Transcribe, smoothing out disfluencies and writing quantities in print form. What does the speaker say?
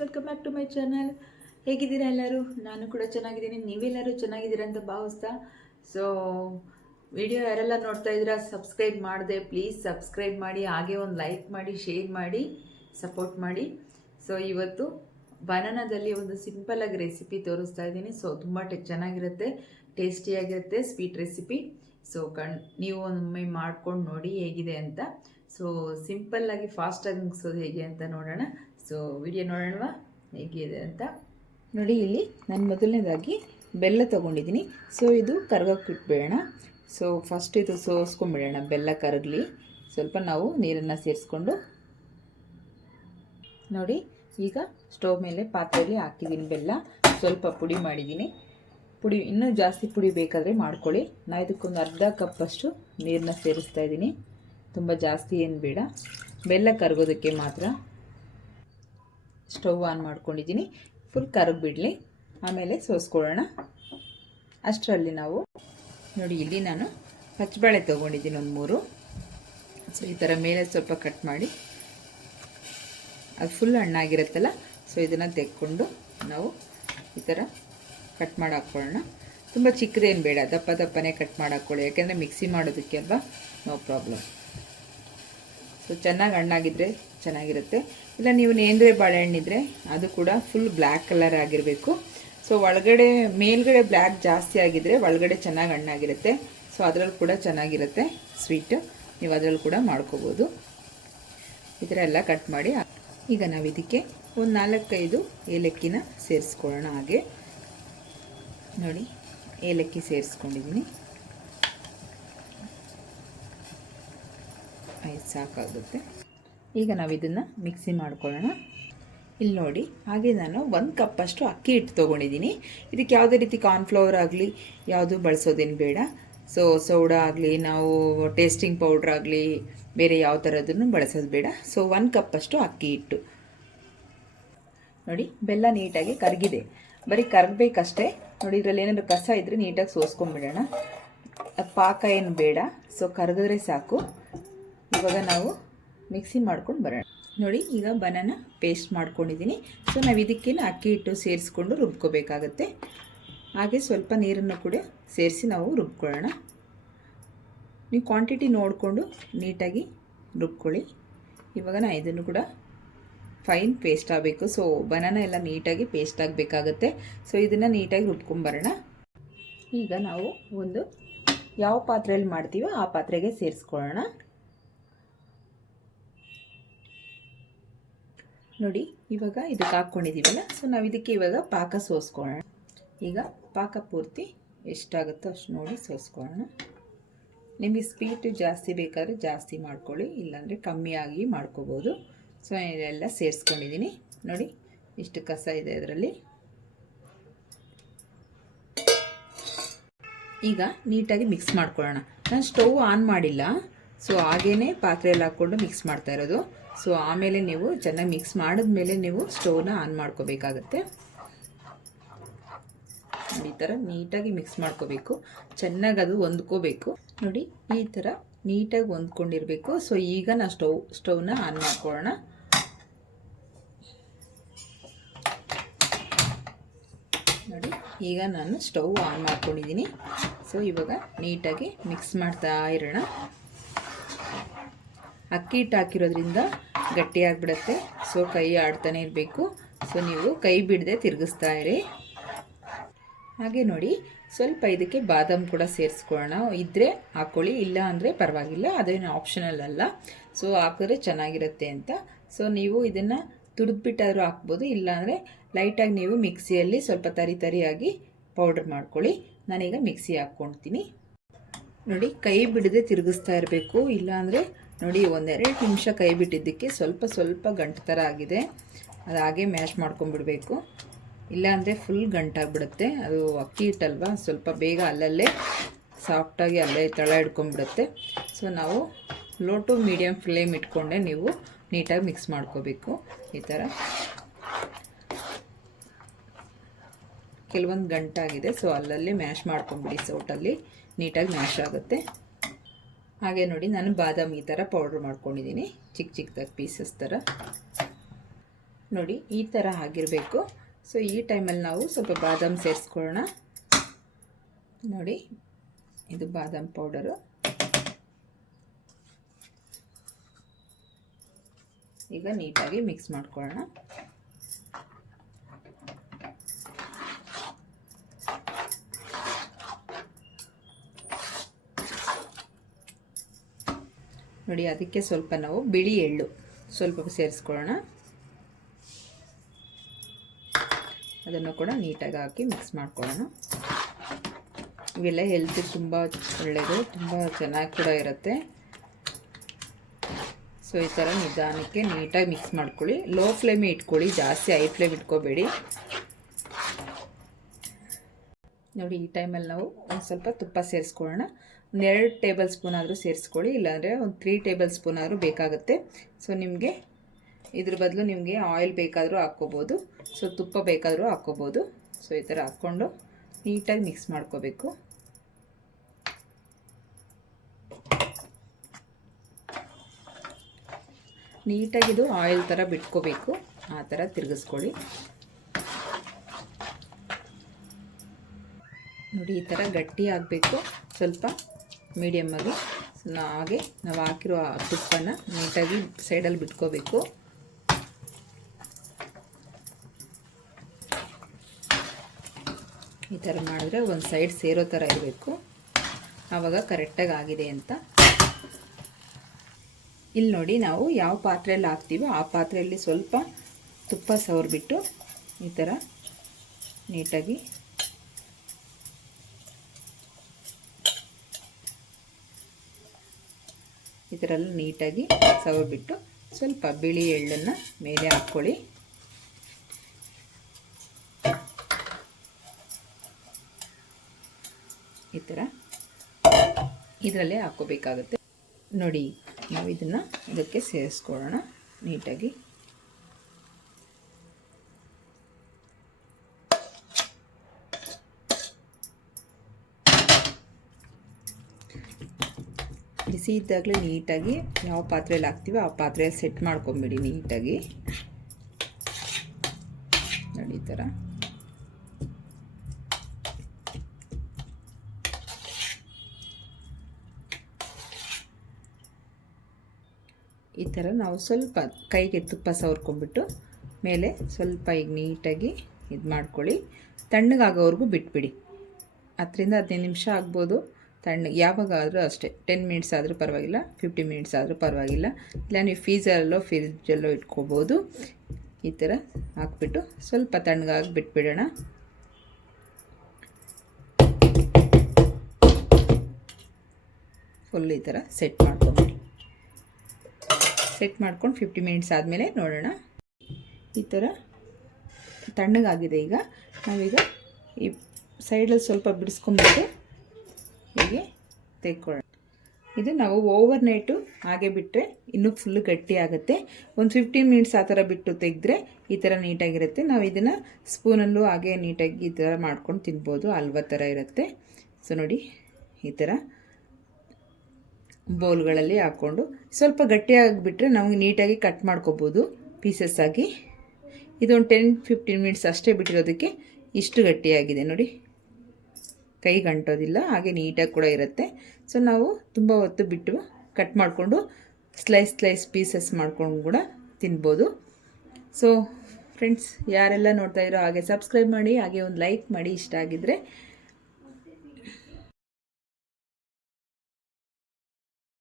Welcome back to my channel. ಹೇಗಿದ್ದೀರಾ ಎಲ್ಲರೂ? ನಾನು ಕೂಡ ಚೆನ್ನಾಗಿದ್ದೀನಿ, ನೀವೆಲ್ಲರೂ ಚೆನ್ನಾಗಿದ್ದೀರಾ ಅಂತ ಭಾವಿಸ್ತಾ. ಸೊ ವಿಡಿಯೋ ಯಾರೆಲ್ಲ ನೋಡ್ತಾ ಇದ್ದೀರಾ ಸಬ್ಸ್ಕ್ರೈಬ್ ಮಾಡಿದೆ, ಪ್ಲೀಸ್ ಸಬ್ಸ್ಕ್ರೈಬ್ ಮಾಡಿ, ಹಾಗೆ ಒಂದು ಲೈಕ್ ಮಾಡಿ, ಶೇರ್ ಮಾಡಿ, ಸಪೋರ್ಟ್ ಮಾಡಿ. ಸೊ ಇವತ್ತು ಬನಾನಾದಲ್ಲಿ ಒಂದು ಸಿಂಪಲ್ಲಾಗಿ ರೆಸಿಪಿ ತೋರಿಸ್ತಾ ಇದ್ದೀನಿ. ಸೊ ತುಂಬ ಚೆನ್ನಾಗಿರುತ್ತೆ, ಟೇಸ್ಟಿಯಾಗಿರುತ್ತೆ, ಸ್ವೀಟ್ ರೆಸಿಪಿ. ಸೊ ನೀವು ಒಮ್ಮೆ ಮಾಡ್ಕೊಂಡು ನೋಡಿ ಹೇಗಿದೆ ಅಂತ. ಸೊ ಸಿಂಪಲ್ಲಾಗಿ ಫಾಸ್ಟಾಗಿ ಮುಗಿಸೋದು ಹೇಗೆ ಅಂತ ನೋಡೋಣ. ಸೊ ವಿಡಿಯೋ ನೋಡೋಣವಾ ಹೇಗಿದೆ ಅಂತ. ನೋಡಿ, ಇಲ್ಲಿ ನಾನು ಮೊದಲನೇದಾಗಿ ಬೆಲ್ಲ ತೊಗೊಂಡಿದ್ದೀನಿ. ಸೊ ಇದು ಕರಗೋಕ್ಕೆ ಇಟ್ಬಿಡೋಣ. ಸೊ ಫಸ್ಟ್ ಇದು ಸೋಸ್ಕೊಂಡ್ಬಿಡೋಣ. ಬೆಲ್ಲ ಕರಗಲಿ. ಸ್ವಲ್ಪ ನಾವು ನೀರನ್ನು ಸೇರಿಸ್ಕೊಂಡು ನೋಡಿ, ಈಗ ಸ್ಟವ್ ಮೇಲೆ ಪಾತ್ರೆಯಲ್ಲಿ ಹಾಕಿದ್ದೀನಿ ಬೆಲ್ಲ. ಸ್ವಲ್ಪ ಪುಡಿ ಮಾಡಿದ್ದೀನಿ. ಪುಡಿ ಇನ್ನೂ ಜಾಸ್ತಿ ಪುಡಿ ಬೇಕಾದರೆ ಮಾಡ್ಕೊಳ್ಳಿ. ನಾನು ಇದಕ್ಕೊಂದು ಅರ್ಧ ಕಪ್ಪಷ್ಟು ನೀರನ್ನ ಸೇರಿಸ್ತಾ ಇದ್ದೀನಿ. ತುಂಬ ಜಾಸ್ತಿ ಏನು ಬೇಡ, ಬೆಲ್ಲ ಕರಗೋದಕ್ಕೆ ಮಾತ್ರ. ಸ್ಟವ್ ಆನ್ ಮಾಡ್ಕೊಂಡಿದ್ದೀನಿ. ಫುಲ್ ಕರಗಿಬಿಡಲಿ, ಆಮೇಲೆ ಸೋಸ್ಕೊಳ್ಳೋಣ. ಅಷ್ಟರಲ್ಲಿ ನಾವು ನೋಡಿ, ಇಲ್ಲಿ ನಾನು ಪಚ್ಚಬಾಳೆ ತೊಗೊಂಡಿದ್ದೀನಿ ಒಂದು 3. ಸೊ ಈ ಥರ ಮೇಲೆ ಸ್ವಲ್ಪ ಕಟ್ ಮಾಡಿ, ಅದು ಫುಲ್ ಹಣ್ಣಾಗಿರುತ್ತಲ್ಲ, ಸೊ ಇದನ್ನು ತೆಕ್ಕೊಂಡು ನಾವು ಈ ಥರ ಕಟ್ ಮಾಡಿ ಹಾಕ್ಕೊಳ್ಳೋಣ. ತುಂಬ ಚಿಕ್ಕದೇನು ಬೇಡ, ದಪ್ಪ ದಪ್ಪನೇ ಕಟ್ ಮಾಡಿ ಹಾಕ್ಕೊಳ್ಳಿ, ಯಾಕೆಂದರೆ ಮಿಕ್ಸಿ ಮಾಡೋದಕ್ಕೆ ಅಲ್ವಾ, ನೋ ಪ್ರಾಬ್ಲಮ್. ಸೊ ಚೆನ್ನಾಗಿ ಹಣ್ಣಾಗಿದ್ದರೆ ಚೆನ್ನಾಗಿರುತ್ತೆ. ಇಲ್ಲ ನೀವು ನೇಂದ್ರೆ ಬಾಳೆಹಣ್ಣಿದ್ರೆ ಅದು ಕೂಡ ಫುಲ್ ಬ್ಲ್ಯಾಕ್ ಕಲರ್ ಆಗಿರಬೇಕು. ಸೊ ಒಳಗಡೆ ಮೇಲ್ಗಡೆ ಬ್ಲ್ಯಾಕ್ ಜಾಸ್ತಿ ಆಗಿದ್ದರೆ ಒಳಗಡೆ ಚೆನ್ನಾಗಿ ಹಣ್ಣಾಗಿರುತ್ತೆ. ಸೊ ಅದರಲ್ಲಿ ಕೂಡ ಚೆನ್ನಾಗಿರುತ್ತೆ ಸ್ವೀಟ್. ನೀವು ಅದರಲ್ಲಿ ಕೂಡ ಮಾಡ್ಕೋಬೋದು. ಈ ಥರ ಎಲ್ಲ ಕಟ್ ಮಾಡಿ. ಈಗ ನಾವು ಇದಕ್ಕೆ ಒಂದು 4-5 ಏಲಕ್ಕಿನ ಸೇರಿಸ್ಕೊಳ್ಳೋಣ. ಹಾಗೆ ನೋಡಿ, ಏಲಕ್ಕಿ ಸೇರಿಸ್ಕೊಂಡಿದ್ದೀನಿ. ಸಾಕಾಗುತ್ತೆ. ಈಗ ನಾವು ಇದನ್ನು ಮಿಕ್ಸಿ ಮಾಡ್ಕೊಳ್ಳೋಣ. ಇಲ್ಲಿ ನೋಡಿ, ಹಾಗೆ ನಾನು 1 ಕಪ್ಪಷ್ಟು ಅಕ್ಕಿ ಹಿಟ್ಟು ತೊಗೊಂಡಿದ್ದೀನಿ. ಇದಕ್ಕೆ ಯಾವುದೇ ರೀತಿ ಕಾರ್ನ್ಫ್ಲವರ್ ಆಗಲಿ ಯಾವುದು ಬಳಸೋದೇನು ಬೇಡ. ಸೊ ಸೋಡಾ ಆಗಲಿ, ನಾವು ಟೇಸ್ಟಿಂಗ್ ಪೌಡ್ರ್ ಆಗಲಿ, ಬೇರೆ ಯಾವ ಥರದನ್ನು ಬಳಸೋದು ಬೇಡ. ಸೊ 1 ಕಪ್ಪಷ್ಟು ಅಕ್ಕಿ ಹಿಟ್ಟು. ನೋಡಿ, ಬೆಲ್ಲ ನೀಟಾಗಿ ಕರಗಿದೆ. ಬರೀ ಕರಗಬೇಕಷ್ಟೇ. ನೋಡಿ, ಇದರಲ್ಲಿ ಏನಾದರೂ ಕಸ ಇದ್ದರೆ ನೀಟಾಗಿ ಸೋಸ್ಕೊಂಡ್ಬಿಡೋಣ. ಅದು ಪಾಕ ಏನು ಬೇಡ. ಸೊ ಕರಗಿದ್ರೆ ಸಾಕು. ಇವಾಗ ನಾವು ಮಿಕ್ಸಿ ಮಾಡ್ಕೊಂಡು ಬರೋಣ. ನೋಡಿ, ಈಗ ಬನಾನಾ ಪೇಸ್ಟ್ ಮಾಡ್ಕೊಂಡಿದ್ದೀನಿ. ಸೊ ನಾವು ಇದಕ್ಕೇನು ಅಕ್ಕಿ ಹಿಟ್ಟು ಸೇರಿಸ್ಕೊಂಡು ರುಬ್ಕೋಬೇಕಾಗತ್ತೆ. ಹಾಗೆ ಸ್ವಲ್ಪ ನೀರನ್ನು ಕೂಡ ಸೇರಿಸಿ ನಾವು ರುಬ್ಕೊಳ್ಳೋಣ. ನೀವು ಕ್ವಾಂಟಿಟಿ ನೋಡಿಕೊಂಡು ನೀಟಾಗಿ ರುಬ್ಕೊಳ್ಳಿ. ಇವಾಗ ನಾನು ಇದನ್ನು ಕೂಡ ಫೈನ್ ಪೇಸ್ಟ್ ಆಗಬೇಕು. ಸೊ ಬನಾನಾ ಎಲ್ಲ ನೀಟಾಗಿ ಪೇಸ್ಟ್ ಆಗಬೇಕಾಗತ್ತೆ. ಸೊ ಇದನ್ನು ನೀಟಾಗಿ ರುಬ್ಕೊಂಬರೋಣ. ಈಗ ನಾವು ಒಂದು ಯಾವ ಪಾತ್ರೆಯಲ್ಲಿ ಮಾಡ್ತೀವೋ ಆ ಪಾತ್ರೆಗೆ ಸೇರಿಸ್ಕೊಳ್ಳೋಣ. ನೋಡಿ, ಇವಾಗ ಇದಕ್ಕೆ ಹಾಕ್ಕೊಂಡಿದ್ದೀವಲ್ಲ, ಸೊ ನಾವು ಇದಕ್ಕೆ ಇವಾಗ ಪಾಕ ಸೋಸ್ಕೊಳ್ಳೋಣ. ಈಗ ಪಾಕ ಪೂರ್ತಿ ಎಷ್ಟಾಗುತ್ತೋ ಅಷ್ಟು ನೋಡಿ ಸೋಸ್ಕೊಳ್ಳೋಣ. ನಿಮಗೆ ಸ್ವೀಟ್ ಜಾಸ್ತಿ ಬೇಕಾದರೆ ಜಾಸ್ತಿ ಮಾಡ್ಕೊಳ್ಳಿ, ಇಲ್ಲಾಂದರೆ ಕಮ್ಮಿಯಾಗಿ ಮಾಡ್ಕೋಬೋದು. ಸೊ ಇದೆಲ್ಲ ಸೇರಿಸ್ಕೊಂಡಿದ್ದೀನಿ. ನೋಡಿ, ಇಷ್ಟು ಕಸ ಇದೆ ಅದರಲ್ಲಿ. ಈಗ ನೀಟಾಗಿ ಮಿಕ್ಸ್ ಮಾಡ್ಕೊಳ್ಳೋಣ. ನಾನು ಸ್ಟವ್ ಆನ್ ಮಾಡಿಲ್ಲ, ಸೊ ಹಾಗೇ ಪಾತ್ರೆಯಲ್ಲಿ ಹಾಕ್ಕೊಂಡು ಮಿಕ್ಸ್ ಮಾಡ್ತಾ ಇರೋದು. ಸೊ ಆಮೇಲೆ ನೀವು ಚೆನ್ನಾಗಿ ಮಿಕ್ಸ್ ಮಾಡಿದ್ಮೇಲೆ ನೀವು ಸ್ಟವ್ನ ಆನ್ ಮಾಡ್ಕೋಬೇಕಾಗತ್ತೆ. ಈ ಥರ ನೀಟಾಗಿ ಮಿಕ್ಸ್ ಮಾಡ್ಕೋಬೇಕು. ಚೆನ್ನಾಗಿ ಅದು ಹೊಂದ್ಕೋಬೇಕು. ನೋಡಿ, ಈ ಥರ ನೀಟಾಗಿ ಹೊಂದ್ಕೊಂಡಿರಬೇಕು. ಸೊ ಈಗ ನಾವು ಸ್ಟವ್ನ ಆನ್ ಮಾಡ್ಕೊಳ್ಳೋಣ. ನೋಡಿ, ಈಗ ನಾನು ಸ್ಟವ್ ಆನ್ ಮಾಡ್ಕೊಂಡಿದ್ದೀನಿ. ಸೊ ಇವಾಗ ನೀಟಾಗಿ ಮಿಕ್ಸ್ ಮಾಡ್ತಾ ಇರೋಣ. ಅಕ್ಕಿ ಹಿಟ್ಟು ಹಾಕಿರೋದ್ರಿಂದ ಗಟ್ಟಿಯಾಗಿಬಿಡುತ್ತೆ. ಸೊ ಕೈ ಆಡ್ತಾನೆ ಇರಬೇಕು. ಸೊ ನೀವು ಕೈ ಬಿಡದೆ ತಿರುಗಿಸ್ತಾ ಇರಿ. ಹಾಗೆ ನೋಡಿ, ಸ್ವಲ್ಪ ಇದಕ್ಕೆ ಬಾದಾಮ್ ಕೂಡ ಸೇರಿಸ್ಕೊಳ್ಳೋಣ. ಇದ್ದರೆ ಹಾಕ್ಕೊಳ್ಳಿ, ಇಲ್ಲ ಅಂದರೆ ಪರವಾಗಿಲ್ಲ, ಅದೇನು ಆಪ್ಷನಲ್ ಅಲ್ಲ. ಸೊ ಹಾಕಿದ್ರೆ ಚೆನ್ನಾಗಿರುತ್ತೆ ಅಂತ. ಸೊ ನೀವು ಇದನ್ನು ತುರಿದ್ಬಿಟ್ಟಾದರೂ ಹಾಕ್ಬೋದು, ಇಲ್ಲಾಂದರೆ ಲೈಟಾಗಿ ನೀವು ಮಿಕ್ಸಿಯಲ್ಲಿ ಸ್ವಲ್ಪ ತರಿಯಾಗಿ ಪೌಡರ್ ಮಾಡ್ಕೊಳ್ಳಿ. ನಾನೀಗ ಮಿಕ್ಸಿ ಹಾಕ್ಕೊಳ್ತೀನಿ. ನೋಡಿ, ಕೈ ಬಿಡದೆ ತಿರುಗಿಸ್ತಾ ಇರಬೇಕು, ಇಲ್ಲಾಂದರೆ ನೋಡಿ 1-2 ನಿಮಿಷ ಕೈ ಬಿಟ್ಟಿದ್ದಕ್ಕೆ ಸ್ವಲ್ಪ ಗಂಟು ಥರ ಆಗಿದೆ. ಅದು ಹಾಗೆ ಮ್ಯಾಶ್ ಮಾಡ್ಕೊಂಡ್ಬಿಡ್ಬೇಕು, ಇಲ್ಲಾಂದರೆ ಫುಲ್ ಗಂಟಾಗಿಬಿಡುತ್ತೆ. ಅದು ಅಕ್ಕಿ ಹಿಟ್ಟಲ್ವಾ, ಸ್ವಲ್ಪ ಬೇಗ ಅಲ್ಲಲ್ಲೇ ಸಾಫ್ಟಾಗಿ ಅಲ್ಲೇ ತಳ ಹಿಡ್ಕೊಂಡ್ಬಿಡುತ್ತೆ. ಸೊ ನಾವು ಲೋ ಟು ಮೀಡಿಯಮ್ ಫ್ಲೇಮ್ ಇಟ್ಕೊಂಡೆ ನೀವು ನೀಟಾಗಿ ಮಿಕ್ಸ್ ಮಾಡ್ಕೋಬೇಕು. ಈ ಥರ ಕೆಲವೊಂದು ಗಂಟಾಗಿದೆ, ಸೊ ಅಲ್ಲಲ್ಲಿ ಮ್ಯಾಶ್ ಮಾಡ್ಕೊಂಬಿಡಿ. ಸೌಟಲ್ಲಿ ನೀಟಾಗಿ ಮ್ಯಾಶ್ ಆಗುತ್ತೆ. ಹಾಗೆ ನೋಡಿ, ನಾನು ಬಾದಾಮಿ ಈ ಥರ ಪೌಡ್ರ್ ಮಾಡ್ಕೊಂಡಿದ್ದೀನಿ, ಚಿಕ್ಕದಾಗಿ ಪೀಸಸ್ ಥರ. ನೋಡಿ ಈ ಥರ ಆಗಿರಬೇಕು. ಸೊ ಈ ಟೈಮಲ್ಲಿ ನಾವು ಸ್ವಲ್ಪ ಬಾದಾಮ್ ಸೇರಿಸ್ಕೊಳ್ಳೋಣ. ನೋಡಿ ಇದು ಬಾದಾಮ್ ಪೌಡರು. ಈಗ ನೀಟಾಗಿ ಮಿಕ್ಸ್ ಮಾಡ್ಕೊಳ್ಳೋಣ. ನೋಡಿ ಅದಕ್ಕೆ ಸ್ವಲ್ಪ ನಾವು ಬಿಳಿ ಎಳ್ಳು ಸ್ವಲ್ಪ ಸೇರಿಸ್ಕೊಳ್ಳೋಣ. ಅದನ್ನು ಕೂಡ ನೀಟಾಗಿ ಹಾಕಿ ಮಿಕ್ಸ್ ಮಾಡ್ಕೊಳ್ಳೋಣ. ಇವೆಲ್ಲ ಹೆಲ್ತಿಗೆ ತುಂಬ ಒಳ್ಳೆಯದು, ತುಂಬ ಚೆನ್ನಾಗಿ ಕೂಡ ಇರುತ್ತೆ. ಸೊ ಈ ಥರ ನಿಧಾನಕ್ಕೆ ನೀಟಾಗಿ ಮಿಕ್ಸ್ ಮಾಡ್ಕೊಳ್ಳಿ. ಲೋ ಫ್ಲೇಮೇ ಇಟ್ಕೊಳ್ಳಿ, ಜಾಸ್ತಿ ಹೈ ಫ್ಲೇಮ್ ಇಟ್ಕೋಬೇಡಿ. ನೋಡಿ ಈ ಟೈಮಲ್ಲಿ ನಾವು ಒಂದು ಸ್ವಲ್ಪ ತುಪ್ಪ ಸೇರಿಸ್ಕೊಳ್ಳೋಣ. 2 ಟೇಬಲ್ ಸ್ಪೂನ್ ಆದರೂ ಸೇರಿಸ್ಕೊಳ್ಳಿ, ಇಲ್ಲಾಂದರೆ ಒಂದು 3 ಟೇಬಲ್ ಸ್ಪೂನ್ ಆದರೂ ಬೇಕಾಗುತ್ತೆ. ಸೊ ನಿಮಗೆ ಇದ್ರ ಬದಲು ನಿಮಗೆ ಆಯಿಲ್ ಬೇಕಾದರೂ ಹಾಕ್ಕೋಬೋದು, ಸೊ ತುಪ್ಪ ಬೇಕಾದರೂ ಹಾಕ್ಕೋಬೋದು. ಸೊ ಈ ಥರ ಹಾಕ್ಕೊಂಡು ನೀಟಾಗಿ ಮಿಕ್ಸ್ ಮಾಡ್ಕೋಬೇಕು. ನೀಟಾಗಿ ಇದು ಆಯಿಲ್ ಥರ ಬಿಟ್ಕೋಬೇಕು, ಆ ಥರ ತಿರುಗಿಸ್ಕೊಳ್ಳಿ. ನೋಡಿ ಈ ಥರ ಗಟ್ಟಿ ಆಗಬೇಕು, ಸ್ವಲ್ಪ ಮೀಡಿಯಮ್ ಆಗಿ. ಹಾಗೆ ನಾವು ಹಾಕಿರೋ ತುಪ್ಪನ ನೀಟಾಗಿ ಸೈಡಲ್ಲಿ ಬಿಟ್ಕೋಬೇಕು. ಈ ಥರ ಮಾಡಿದ್ರೆ ಒಂದು ಸೈಡ್ ಸೇರೋ ಥರ ಇರಬೇಕು, ಆವಾಗ ಕರೆಕ್ಟಾಗಿ ಆಗಿದೆ ಅಂತ. ಇಲ್ಲಿ ನೋಡಿ ನಾವು ಯಾವ ಪಾತ್ರೆಯಲ್ಲಿ ಹಾಕ್ತೀವೋ ಆ ಪಾತ್ರೆಯಲ್ಲಿ ಸ್ವಲ್ಪ ತುಪ್ಪ ಸವರ್ಬಿಟ್ಟು ಈ ಥರ ನೀಟಾಗಿ ಈ ಥರ ಎಲ್ಲ ನೀಟಾಗಿ ಸವರ್ಬಿಟ್ಟು ಸ್ವಲ್ಪ ಬಿಳಿ ಎಳ್ಳನ್ನು ಮೇಲೆ ಹಾಕ್ಕೊಳ್ಳಿ. ಈ ಥರ ಇದರಲ್ಲೇ ಹಾಕ್ಕೋಬೇಕಾಗುತ್ತೆ. ನೋಡಿ ನಾವು ಇದನ್ನು ಇದಕ್ಕೆ ಸೇರಿಸ್ಕೊಳ್ಳೋಣ ನೀಟಾಗಿ. ಬಿಸಿ ಇದ್ದಾಗಲೇ ನೀಟಾಗಿ ಯಾವ ಪಾತ್ರೆಯಲ್ಲಿ ಹಾಕ್ತೀವೋ ಆ ಪಾತ್ರೆಯಲ್ಲಿ ಸೆಟ್ ಮಾಡ್ಕೊಂಬಿಡಿ ನೀಟಾಗಿ. ನೋಡಿ ಈ ಥರ ಈ ಥರ ನಾವು ಸ್ವಲ್ಪ ಕೈಗೆ ತುಪ್ಪ ಸವರ್ಕೊಂಡ್ಬಿಟ್ಟು ಮೇಲೆ ಸ್ವಲ್ಪ ಈಗ ನೀಟಾಗಿ ಇದು ಮಾಡ್ಕೊಳ್ಳಿ. ತಣ್ಣಗಾಗೋವರೆಗೂ ಬಿಟ್ಬಿಡಿ. 10-15 ನಿಮಿಷ ಆಗ್ಬೋದು. ಯಾವಾಗಾದರೂ ಅಷ್ಟೇ, 10 ಮಿನಿಟ್ಸ್ ಆದರೂ ಪರವಾಗಿಲ್ಲ, 15 ಮಿನಿಟ್ಸ್ ಆದರೂ ಪರವಾಗಿಲ್ಲ. ಇಲ್ಲ ನೀವು ಫ್ರೀಜಲ್ಲೋ ಇಟ್ಕೋಬೋದು. ಈ ಥರ ಹಾಕ್ಬಿಟ್ಟು ಸ್ವಲ್ಪ ತಣ್ಣಗಾಗಿ ಬಿಟ್ಬಿಡೋಣ. ಫುಲ್ ಈ ಥರ ಸೆಟ್ ಮಾಡ್ಕೊಂಬಿಡಿ. ಸೆಟ್ ಮಾಡ್ಕೊಂಡು 50 ಮಿನಿಟ್ಸ್ ಆದಮೇಲೆ ನೋಡೋಣ. ಈ ಥರ ತಣ್ಣಗಾಗಿದೆ. ಈಗ ನಾವೀಗ ಈ ಸೈಡಲ್ಲಿ ಸ್ವಲ್ಪ ಬಿಡಿಸ್ಕೊಂಡ್ಬಿಟ್ಟು ಹೀಗೆ ತೆಕ್ಕೊಳ್ಳೋಣ. ಇದು ನಾವು ಓವರ್ ನೈಟು ಹಾಗೆ ಬಿಟ್ಟರೆ ಇನ್ನೂ ಫುಲ್ಲು ಗಟ್ಟಿ ಆಗುತ್ತೆ. ಒಂದು 15 ಮಿನಿಟ್ಸ್ ಆ ಥರ ಬಿಟ್ಟು ತೆಗೆದ್ರೆ ಈ ಥರ ನೀಟಾಗಿರುತ್ತೆ. ನಾವು ಇದನ್ನು ಸ್ಪೂನಲ್ಲೂ ಹಾಗೆ ನೀಟಾಗಿ ಈ ಥರ ಮಾಡ್ಕೊಂಡು ತಿನ್ಬೋದು, ಹಲ್ವಾ ಥರ ಇರುತ್ತೆ. ಸೊ ನೋಡಿ ಈ ಥರ ಬೌಲ್ಗಳಲ್ಲಿ ಹಾಕ್ಕೊಂಡು ಸ್ವಲ್ಪ ಗಟ್ಟಿಯಾಗಿಬಿಟ್ರೆ ನಮಗೆ ನೀಟಾಗಿ ಕಟ್ ಮಾಡ್ಕೋಬೋದು ಪೀಸಸ್ ಆಗಿ. ಇದೊಂದು 10-15 ಮಿನಿಟ್ಸ್ ಅಷ್ಟೇ ಬಿಟ್ಟಿರೋದಕ್ಕೆ ಇಷ್ಟು ಗಟ್ಟಿಯಾಗಿದೆ ನೋಡಿ. ಕೈ ಗಂಟೋದಿಲ್ಲ, ಹಾಗೆ ನೀಟಾಗಿ ಕೂಡ ಇರುತ್ತೆ. ಸೊ ನಾವು ತುಂಬ ಹೊತ್ತು ಬಿಟ್ಟು ಕಟ್ ಮಾಡಿಕೊಂಡು ಸ್ಲೈಸ್ ಪೀಸಸ್ ಮಾಡ್ಕೊಂಡು ಕೂಡ ತಿನ್ಬೋದು. ಸೊ ಫ್ರೆಂಡ್ಸ್, ಯಾರೆಲ್ಲ ನೋಡ್ತಾ ಇರೋ ಹಾಗೆ ಸಬ್ಸ್ಕ್ರೈಬ್ ಮಾಡಿ, ಹಾಗೆ ಒಂದು ಲೈಕ್ ಮಾಡಿ ಇಷ್ಟ ಆಗಿದ್ದರೆ.